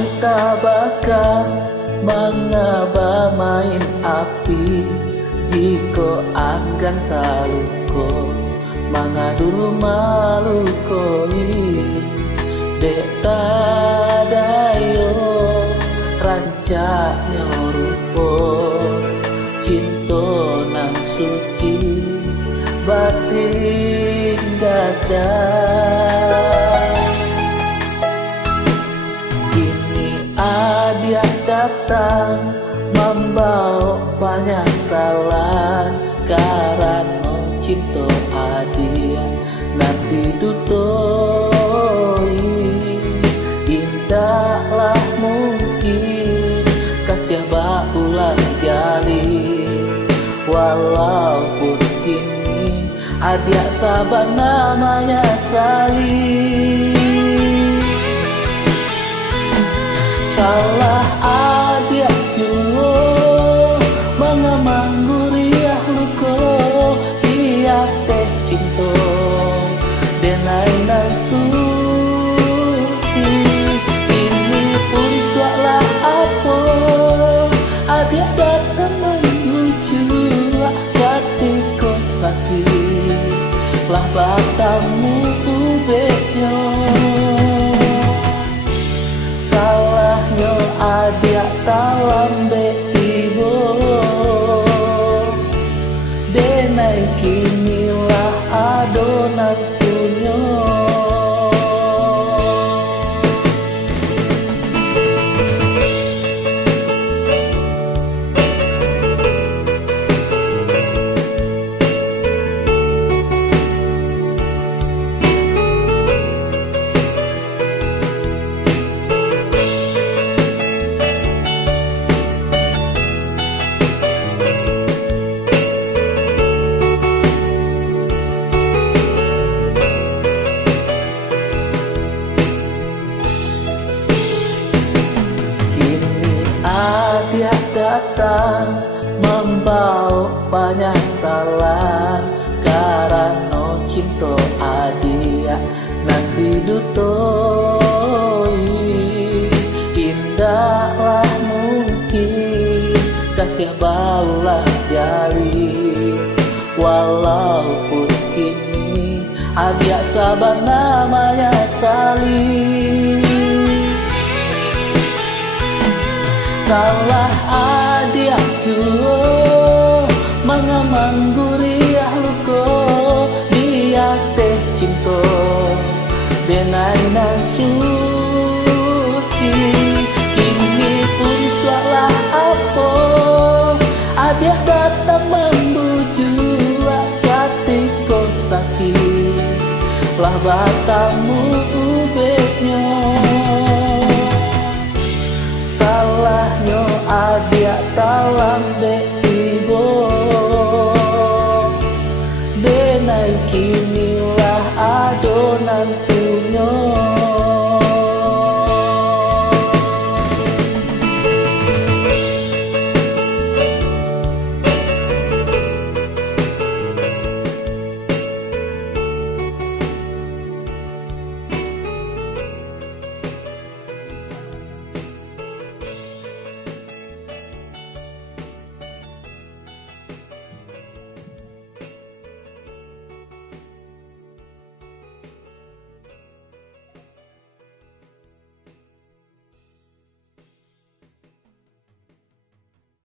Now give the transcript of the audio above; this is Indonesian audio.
utabaka mangaba main api jiko akan taluko mangaduru malukoi dek tadayo rancak nyorupo cinto nan suci batin dada. Kini adia datang membawa penyesalan karena cinta adia nanti dutoi indahlah mungkin kasih baulan jali walaupun kini adia sabar namanya Sali. Salah adia juo mengamangguriah luko dia teh cinta denai nan suci ini pun lah apa adia datang menuju ketika sakit lah batamu ubeknya salahnya adia talambe ibu denai kinilah adonan punya. Adia datang membawa penyesalan karena cinta adia nanti dutoi indahlah mungkin kasih baulah jali walaupun kini adia sabar namanya Sali. Salah adia juo mengamangguriah luko dia teh cinta denai nan suci kini pun salah apa adia datang membuju ketika sakit lah batamu ubeknya salahnya adia talambe ibu denai kinilah adonan punya.